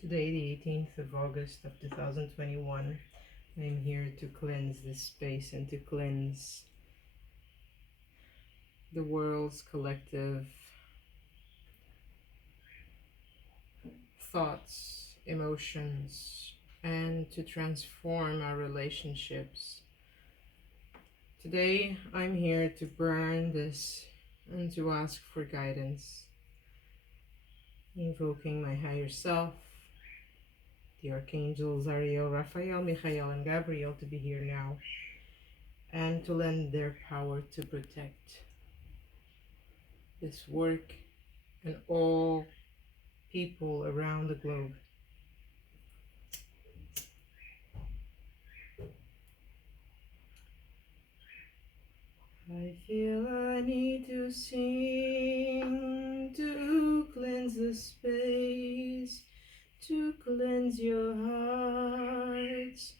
Today, the 18th of August of 2021, I'm here to cleanse this space and to cleanse the world's collective thoughts, emotions, and to transform our relationships. Today, I'm here to burn this and to ask for guidance, invoking my higher self, the archangels Ariel, Raphael, Michael, and Gabriel to be here now, and to lend their power to protect this work and all people around the globe. I feel I need to sing to cleanse the space, to cleanse your hearts,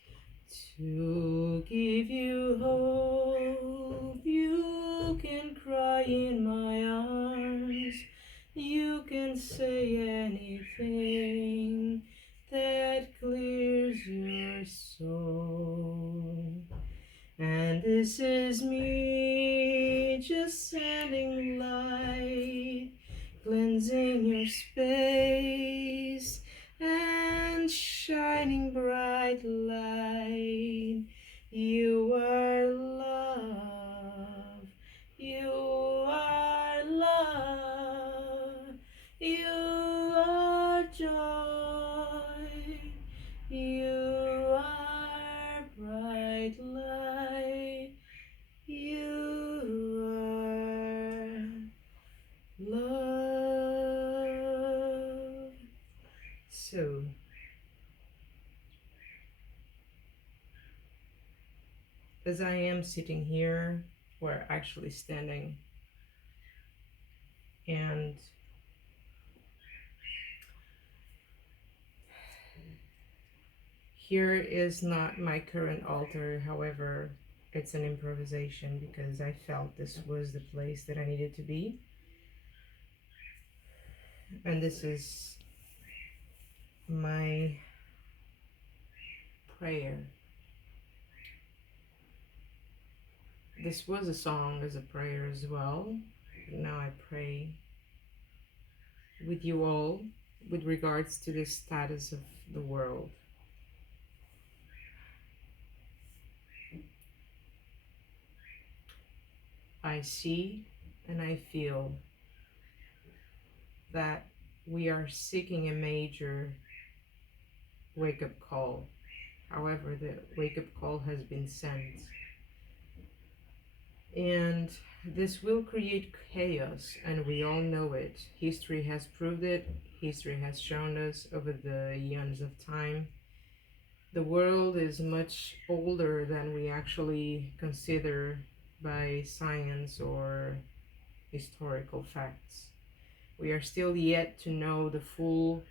to give you hope. You can cry in my arms, you can say anything that clears your soul. And this is me, just sending light, cleansing your space and shining bright light. You are love, you are love, you are joy, you are bright light, you are love. So, as I am sitting here, we're actually standing, and here is not my current altar. However, it's an improvisation because I felt this was the place that I needed to be. And this is my prayer. This was a song as a prayer as well. Now I pray with you all with regards to the status of the world. I see and I feel that we are seeking a major wake-up call. However, the wake-up call has been sent. And this will create chaos, and we all know it. History has proved it. History has shown us over the eons of time. The world is much older than we actually consider by science or historical facts. We are still yet to know the full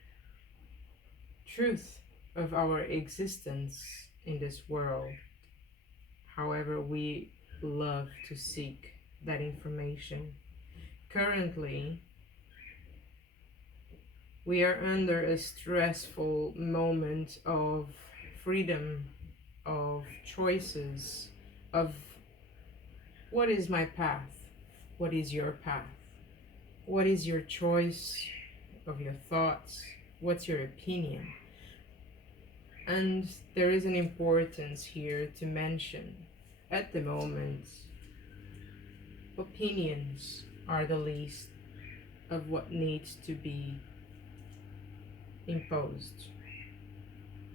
truth of our existence in this world. However, we love to seek that information. Currently, we are under a stressful moment of freedom, of choices, of what is my path? What is your path? What is your choice of your thoughts? What's your opinion? And there is an importance here to mention. At the moment, opinions are the least of what needs to be imposed.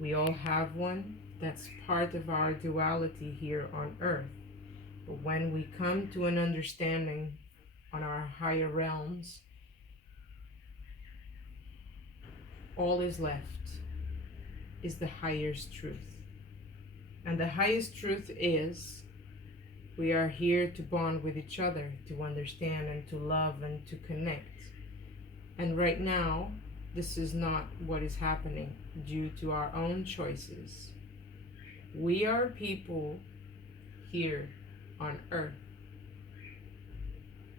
We all have one. That's part of our duality here on earth. But when we come to an understanding on our higher realms, all is left is the highest truth. And the highest truth is we are here to bond with each other, to understand and to love and to connect. And right now, this is not what is happening due to our own choices. We are people here on earth,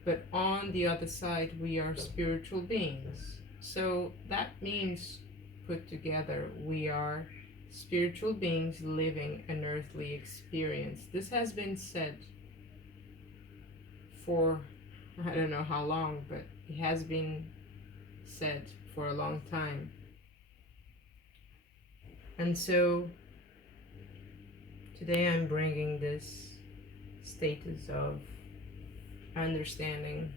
but on the other side, we are spiritual beings. So that means put together. We are spiritual beings living an earthly experience. This has been said for I don't know how long, but it has been said for a long time. And so today I'm bringing this status of understanding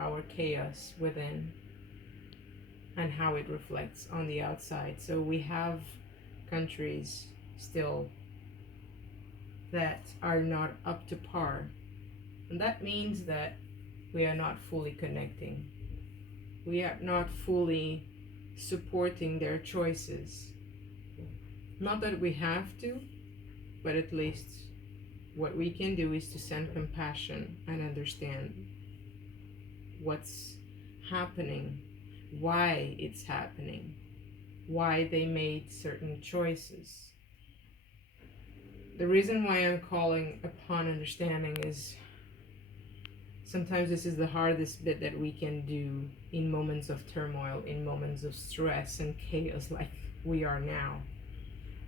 our chaos within and how it reflects on the outside. So we have countries still that are not up to par, and that means that we are not fully connecting. We are not fully supporting their choices. Not that we have to, but at least what we can do is to send compassion and understand what's happening, why it's happening, why they made certain choices. The reason why I'm calling upon understanding is sometimes this is the hardest bit that we can do in moments of turmoil, in moments of stress and chaos like we are now.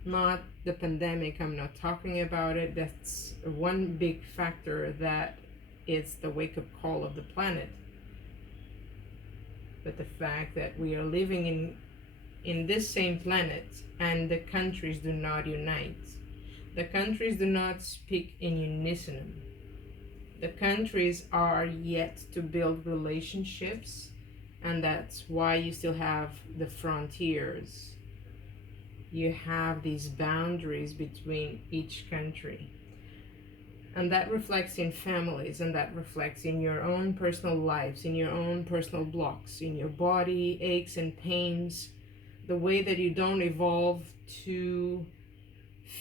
Not the pandemic, I'm not talking about it. That's one big factor, that it's the wake-up call of the planet. But the fact that we are living in this same planet and the countries do not unite. The countries do not speak in unison. The countries are yet to build relationships, and that's why you still have the frontiers. You have these boundaries between each country. And that reflects in families, and that reflects in your own personal lives, in your own personal blocks, in your body, aches and pains, the way that you don't evolve to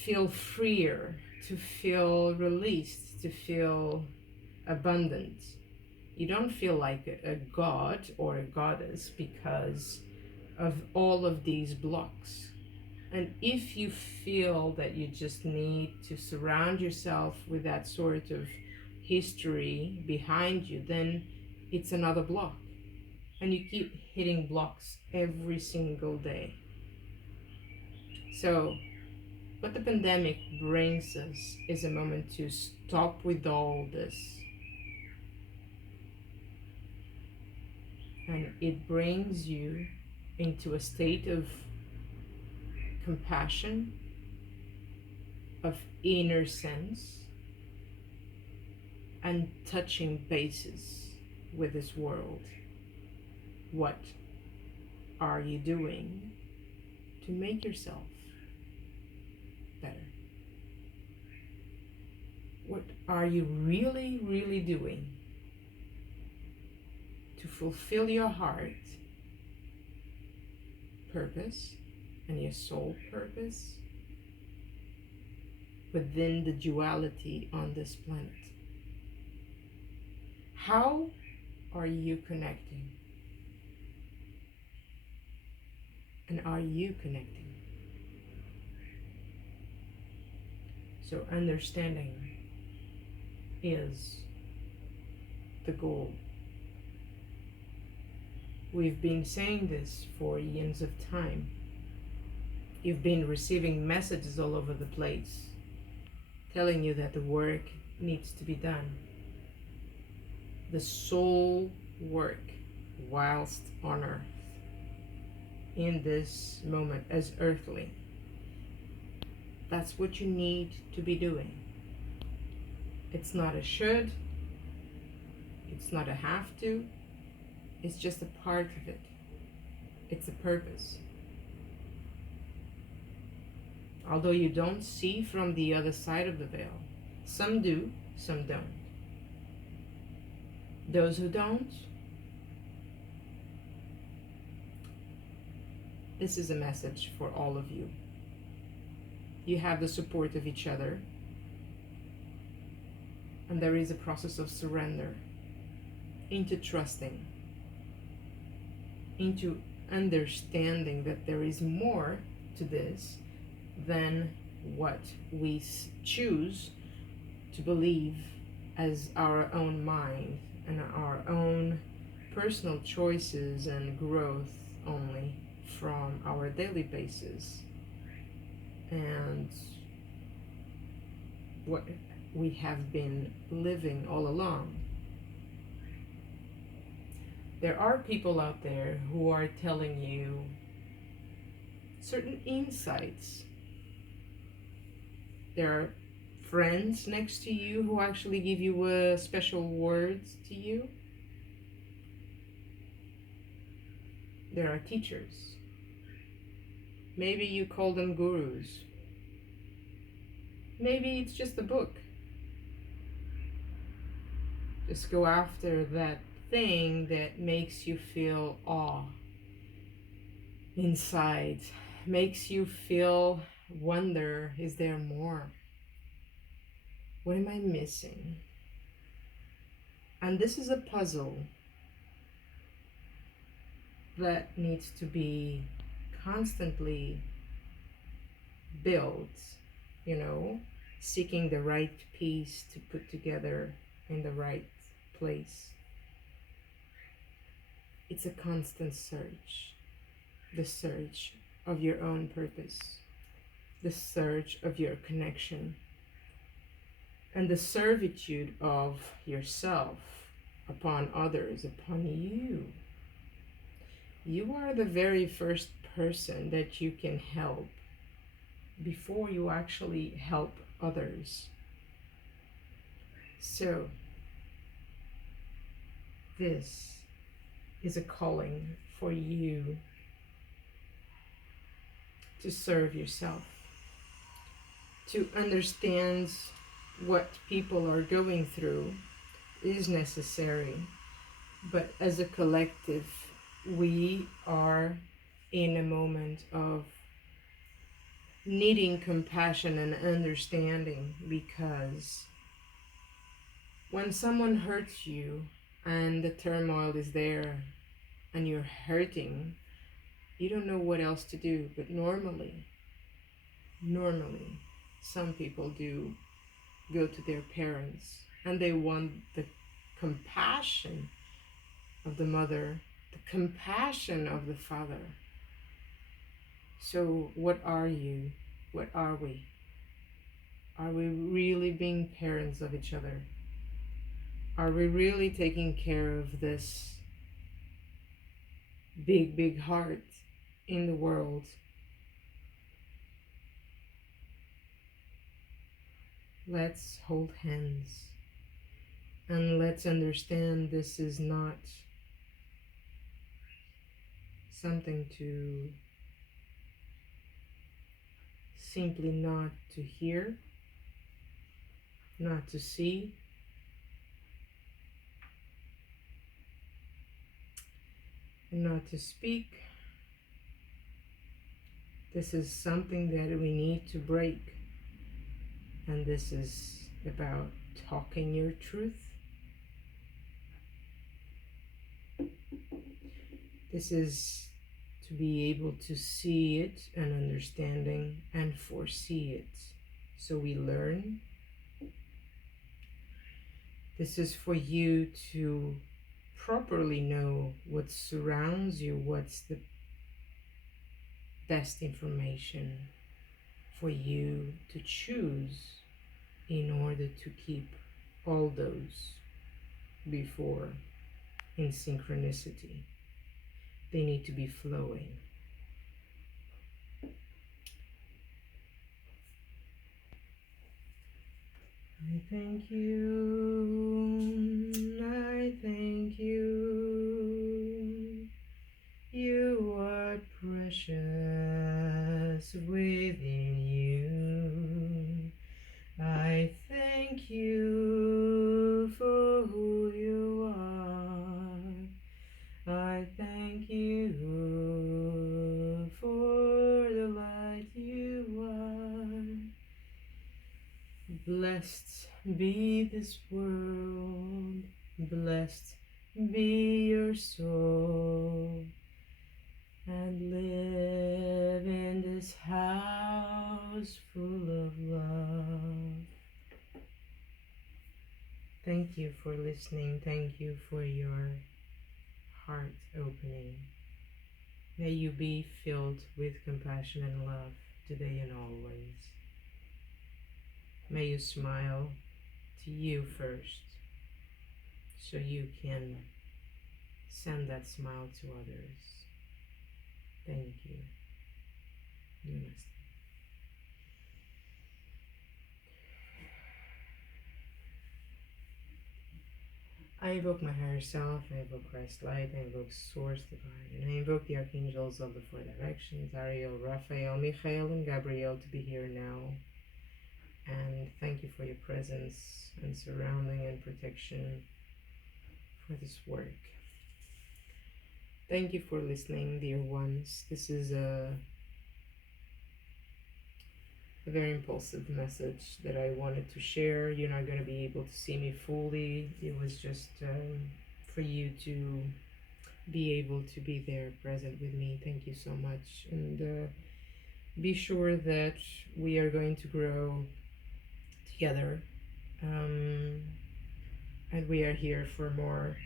feel freer, to feel released, to feel abundant. You don't feel like a god or a goddess because of all of these blocks. And if you feel that you just need to surround yourself with that sort of history behind you, then it's another block. And you keep hitting blocks every single day. So what the pandemic brings us is a moment to stop with all this. And it brings you into a state of compassion, of inner sense, and touching bases with this world. What are you doing to make yourself better? What are you really, really doing to fulfill your heart purpose and your soul purpose within the duality on this planet? How are you connecting? And are you connecting? So understanding is the goal. We've been saying this for eons of time. You've been receiving messages all over the place telling you that the work needs to be done. The soul work whilst on earth, in this moment as earthly. That's what you need to be doing. It's not a should, it's not a have to, it's just a part of it. It's a purpose. Although you don't see from the other side of the veil. Some do, some don't. Those who don't, this is a message for all of you. You have the support of each other, and there is a process of surrender into trusting, into understanding that there is more to this than what we choose to believe as our own mind and our own personal choices and growth only from our daily basis and what we have been living all along. There are people out there who are telling you certain insights. There are friends next to you who actually give you special words to you. There are teachers. Maybe you call them gurus. Maybe it's just a book. Just go after that thing that makes you feel awe inside, makes you feel wonder, is there more? What am I missing? And this is a puzzle that needs to be constantly built, seeking the right piece to put together in the right place. It's a constant search, the search of your own purpose, the search of your connection, and the servitude of yourself upon others, upon you. You are the very first person that you can help before you actually help others. So, this is a calling for you to serve yourself, to understand what people are going through is necessary, but as a collective, we are in a moment of needing compassion and understanding, because when someone hurts you and the turmoil is there and you're hurting, you don't know what else to do. But normally, some people do go to their parents and they want the compassion of the mother, the compassion of the father. So what are you? What are we? Are we really being parents of each other? Are we really taking care of this big heart in the world? Let's hold hands and let's understand this is not something to simply not to hear, not to see, and not to speak. This is something that we need to break. And this is about talking your truth. This is to be able to see it and understanding and foresee it. So we learn. This is for you to properly know what surrounds you, what's the best information for you to choose in order to keep all those before in synchronicity. They need to be flowing. I thank you, I thank you. You are precious within you. I thank you for who you are. I thank you for the light you are. Blessed be this world, blessed be your soul, and live in this house full of love. Thank you for listening. Thank you for your heart opening. May you be filled with compassion and love today and always. May you smile to you first so you can send that smile to others. Thank you. Namaste. I invoke my higher self, I invoke Christ light, I invoke Source divine, and I invoke the archangels of the four directions, Ariel, Raphael, Michael, and Gabriel to be here now. And thank you for your presence and surrounding and protection for this work. Thank you for listening, dear ones. This is a very impulsive message that I wanted to share. You're not going to be able to see me fully. It was just for you to be able to be there present with me. Thank you so much. And be sure that we are going to grow together. And we are here for more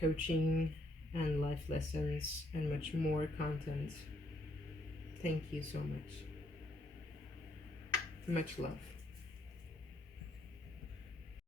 coaching and life lessons and much more content. Thank you so much. Much love.